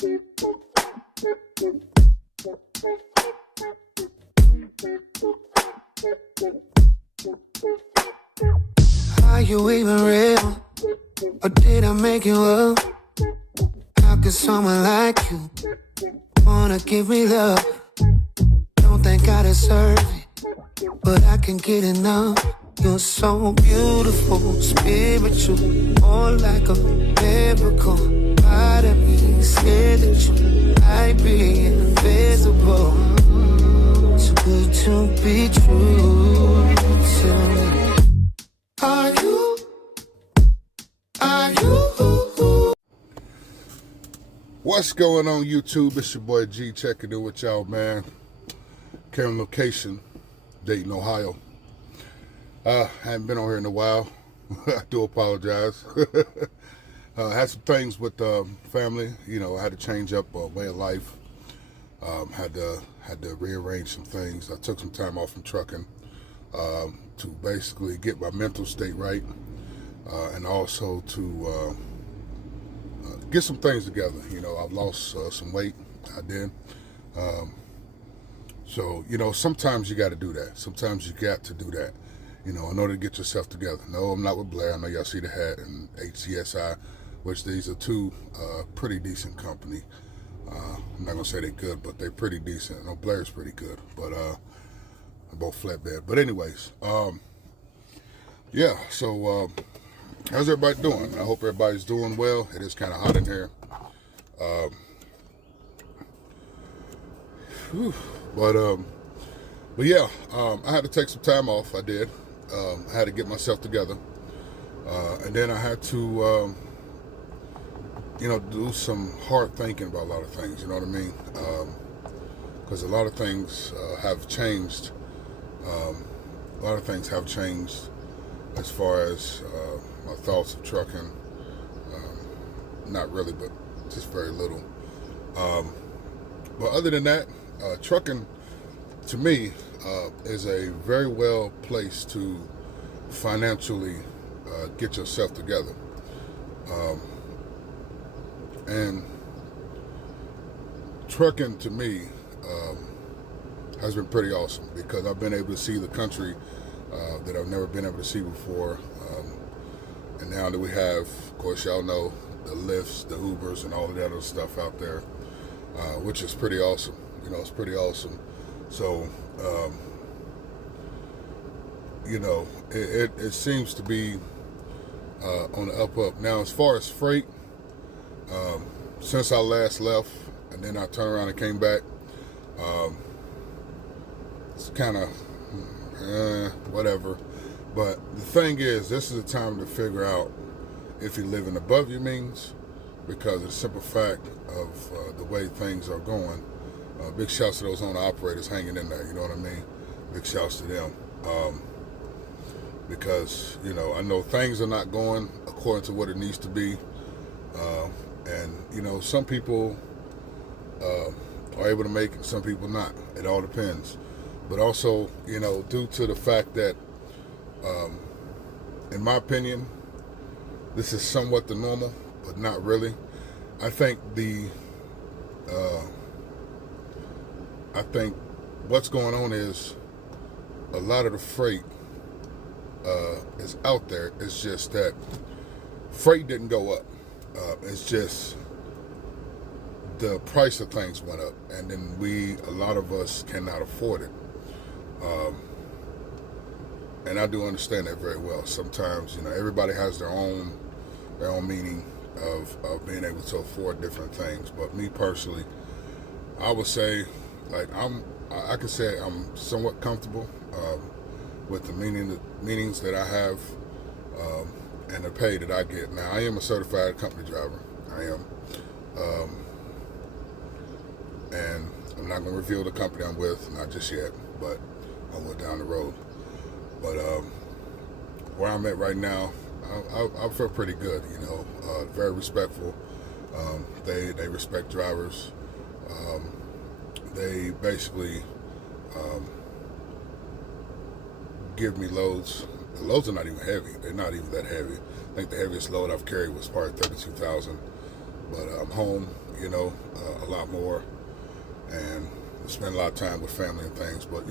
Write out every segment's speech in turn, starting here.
Are you even real? Or did I make you up? How can someone like you wanna give me love? Don't think I deserve it, but I can't get enough. You're so beautiful, spiritual, more like a miracle. Part of me scared that you might be invisible. Too good to be true. Tell me, are you? What's going on, YouTube? It's your boy G checking in with y'all, man. Current location, Dayton, Ohio. Haven't been on here in a while. I do apologize. Had some things with family. You know, I had to change up a way of life. Had to rearrange some things. I took some time off from trucking to basically get my mental state right, and also to get some things together. You know, I've lost some weight. I did. So, you know, sometimes you got to do that. Sometimes you got to do that, you know, in order to get yourself together. No, I'm not with Blair. I know y'all see the hat and HCSI, which these are two pretty decent company. I'm not going to say they're good, but they're pretty decent. I know Blair's pretty good, but they're both flatbed. But anyways, yeah, so how's everybody doing? I hope everybody's doing well. It is kind of hot in here. But yeah, I had to take some time off. I did. I had to get myself together. And then I had to, you know, do some hard thinking about a lot of things, you know what I mean? Because a lot of things have changed. A lot of things have changed as far as my thoughts of trucking. Not really, but just very little. But other than that, trucking to me is a very well place to financially get yourself together. And trucking to me has been pretty awesome because I've been able to see the country that I've never been able to see before. And now that we have, of course, y'all know the Lyfts, the Ubers, and all of that other stuff out there, which is pretty awesome. You know, it's pretty awesome. So, you know, it seems to be on the up. Now, as far as freight, since I last left and then I turned around and came back, it's kind of whatever. But the thing is, this is a time to figure out if you're living above your means, because of the simple fact of the way things are going. Big shouts to those owner-operators hanging in there, you know what I mean? Big shouts to them. Because, you know, I know things are not going according to what it needs to be. And, you know, some people are able to make it, some people not. It all depends. But also, you know, due to the fact that, in my opinion, this is somewhat the normal, but not really. I think what's going on is a lot of the freight is out there. It's just that freight didn't go up. It's just the price of things went up, and then a lot of us cannot afford it. And I do understand that very well. Sometimes, you know, everybody has their own meaning of being able to afford different things. But me personally, I would say, like, I could say I'm somewhat comfortable with the meanings that I have and the pay that I get. Now, I am a certified company driver. I am. And I'm not going to reveal the company I'm with, not just yet, but I will down the road. But where I'm at right now, I feel pretty good, you know, very respectful. They respect drivers. They basically give me loads. The loads are not even heavy. They're not even that heavy. I think the heaviest load I've carried was probably 32,000. but I'm home, a lot more, and spend a lot of time with family and things. But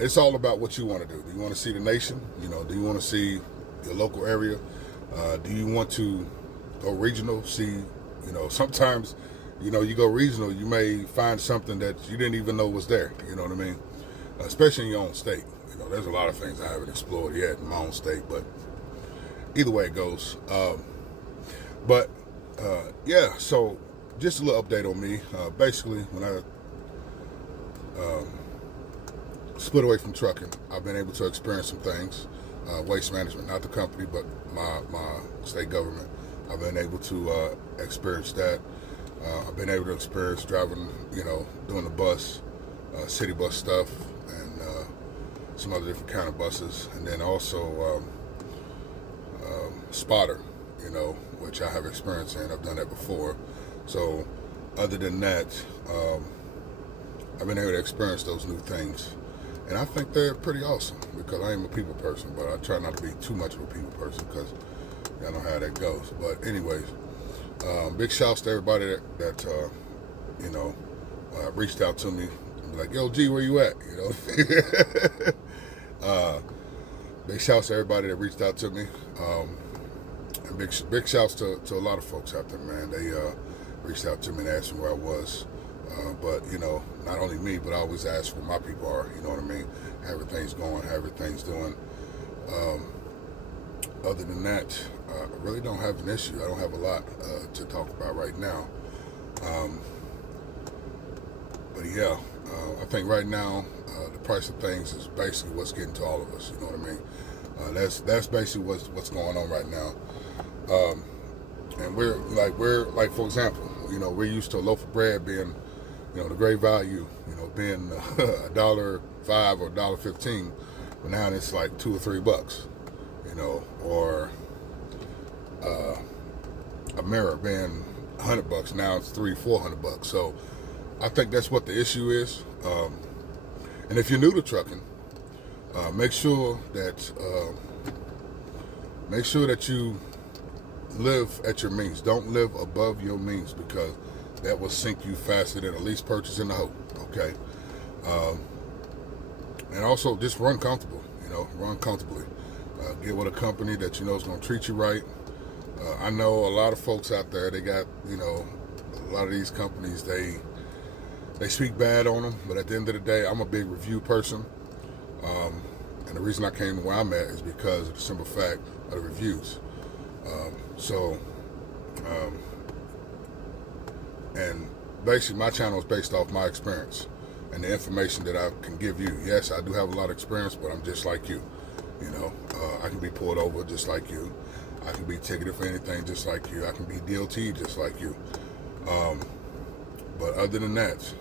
it's all about what you want to do. Do you want to see the nation? Do you want to see your local area? Do you want to go regional? See, sometimes, you go regional, you may find something that you didn't even know was there. You know what I mean? Especially in your own state. There's a lot of things I haven't explored yet in my own state, but either way it goes. Yeah, so just a little update on me. Basically, when I split away from trucking, I've been able to experience some things. Waste management, not the company, but my state government. I've been able to experience that. I've been able to experience driving, doing the bus, city bus stuff, and some other different kind of buses. And then also spotter, which I have experience in. I've done that before. So other than that, I've been able to experience those new things. And I think they're pretty awesome because I am a people person, but I try not to be too much of a people person because I know how that goes. But anyways, big shouts to everybody that reached out to me and be like, yo, G, where you at? Big shouts to everybody that reached out to me. And big shouts to a lot of folks out there, man. They reached out to me and asked me where I was. But, not only me, but I always ask where my people are, you know what I mean? How everything's going, how everything's doing. Other than that, I really don't have an issue. I don't have a lot to talk about right now. But yeah, I think right now, the price of things is basically what's getting to all of us, you know what I mean? That's basically what's going on right now. And we're like, for example, we're used to a loaf of bread being, the great value, being $1.05 or $1.15, but now it's like $2 or $3, or a mirror being $100, now it's $300-400. So I think that's what the issue is. And if you're new to trucking, make sure that you live at your means. Don't live above your means because that will sink you faster than a lease purchase in the hoe. Okay. And also just run comfortable. Run comfortably. Get with a company that is going to treat you right. I know a lot of folks out there. They got a lot of these companies. They speak bad on them, but at the end of the day, I'm a big review person. And the reason I came to where I'm at is because of the simple fact of the reviews. And basically my channel is based off my experience and the information that I can give you. Yes, I do have a lot of experience, but I'm just like you. I can be pulled over just like you. I can be ticketed for anything just like you. I can be DOT just like you. But other than that,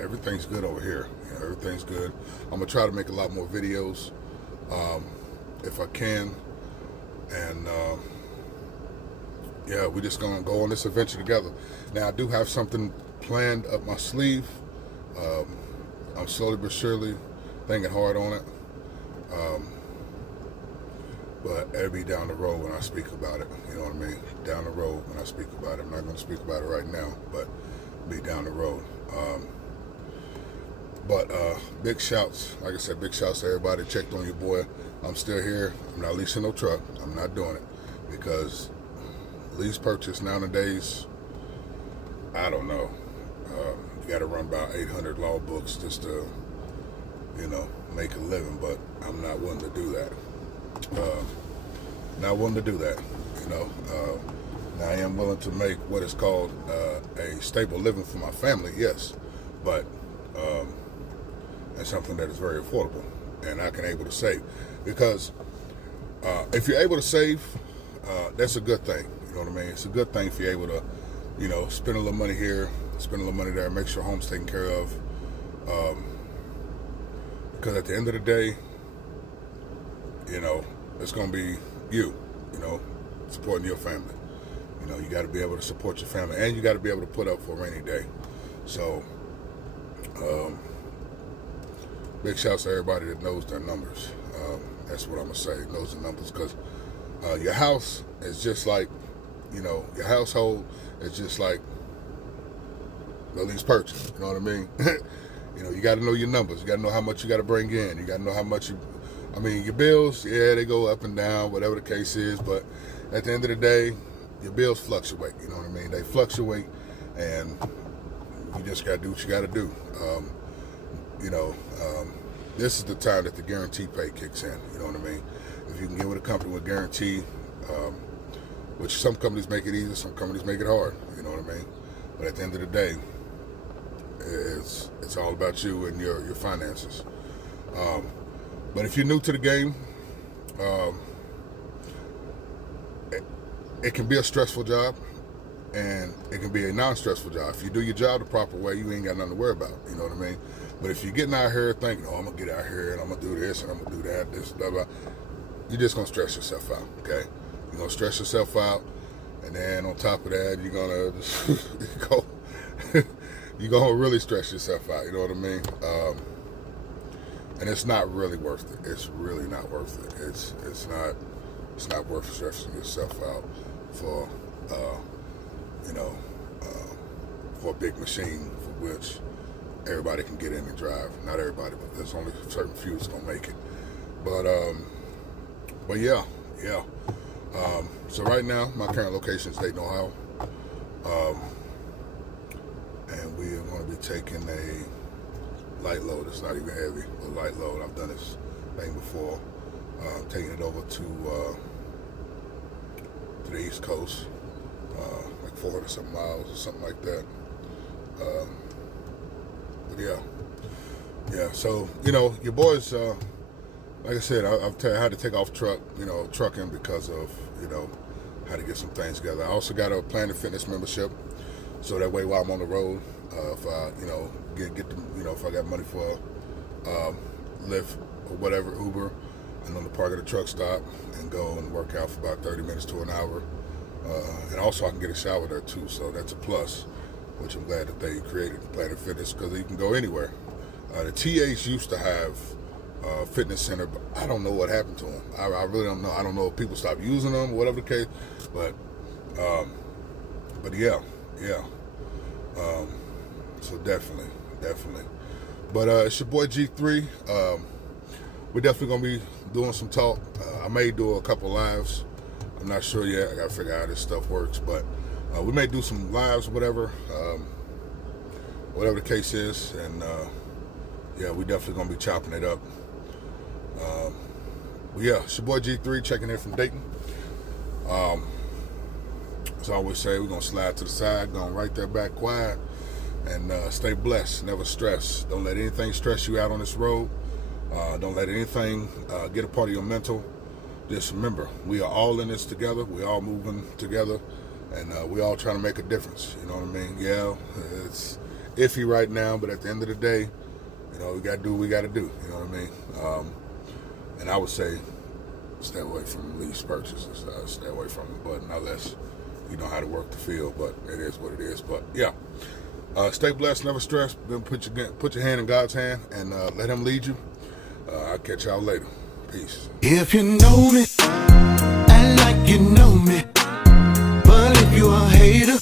everything's good over here. Everything's good. I'm going to try to make a lot more videos if I can. And yeah, we're just going to go on this adventure together. Now, I do have something planned up my sleeve. I'm slowly but surely thinking hard on it. But it'll be down the road when I speak about it. You know what I mean? Down the road when I speak about it. I'm not going to speak about it right now, but be down the road. Big shouts. Like I said, big shouts to everybody. Checked on your boy. I'm still here. I'm not leasing no truck. I'm not doing it because lease purchase nowadays, I don't know. You got to run about 800 law books just to, make a living. But I'm not willing to do that. Not willing to do that. Now I am willing to make what is called a stable living for my family. Yes, but it's something that is very affordable, and I can able to save because if you're able to save, that's a good thing. You know what I mean? It's a good thing if you're able to, spend a little money here, spend a little money there, make sure home's taken care of. Because at the end of the day, it's going to be you, supporting your family. You got to be able to support your family, and you got to be able to put up for a rainy day. So, big shouts to everybody that knows their numbers. That's what I'm going to say, knows the numbers, because your house is just like your household is just like the lease purchase. You know what I mean? You got to know your numbers. You got to know how much you got to bring in. You got to know how much your bills, yeah, they go up and down, whatever the case is. But at the end of the day, your bills fluctuate. You know what I mean? They fluctuate, and you just got to do what you got to do. This is the time that the guarantee pay kicks in. You know what I mean? If you can get with a company with guarantee, which some companies make it easy, some companies make it hard. You know what I mean? But at the end of the day, it's all about you and your finances. But if you're new to the game, it can be a stressful job, and it can be a non-stressful job. If you do your job the proper way, you ain't got nothing to worry about. You know what I mean? But if you're getting out here thinking, I'm going to get out here and I'm going to do this and I'm going to do that, this, blah, blah, you're just going to stress yourself out, okay? You're going to stress yourself out, and then on top of that, you're going to you're going to really stress yourself out, you know what I mean? And it's not really worth it. It's really not worth it. It's not worth stressing yourself out for, for a big machine for which everybody can get in and drive. Not everybody, but there's only certain few that's gonna make it. But yeah. So right now, my current location is Dayton, Ohio, and we are going to be taking a light load. It's not even heavy, a light load. I've done this thing before. Taking it over to the East Coast, like 400 some miles or something like that. But yeah. So your boys. Like I said, I had to take off trucking because of how to get some things together. I also got a Planet Fitness membership, so that way while I'm on the road, if I get the if I got money for Lyft or whatever, Uber, and on the park at a truck stop and go and work out for about 30 minutes to an hour. And also I can get a shower there too, so that's a plus, which I'm glad that they created Planet Fitness, because you can go anywhere. The TAs used to have fitness center, but I don't know what happened to them. I really don't know. I don't know if people stopped using them, whatever the case. But yeah. So definitely. But it's your boy G3. We're definitely gonna be doing some talk. I may do a couple lives. I'm not sure yet. I gotta figure out how this stuff works, but we may do some lives, whatever the case is, and yeah, we definitely gonna be chopping it up. But yeah, it's your boy G3 checking in from Dayton. As I always say, we're gonna slide to the side, going right there back quiet, and stay blessed, never stress. Don't let anything stress you out on this road. Don't let anything get a part of your mental. Just remember, we are all in this together. We all moving together, and we all trying to make a difference. You know what I mean? Yeah, it's iffy right now, but at the end of the day, we got to do what we got to do. You know what I mean? And I would say stay away from lease purchases. Stay away from it, but unless you know how to work the field. But it is what it is. But yeah, stay blessed, never stress. Then put your hand in God's hand and let Him lead you. I'll catch y'all later. Peace. If you know me, act like you know me. But if you a hater,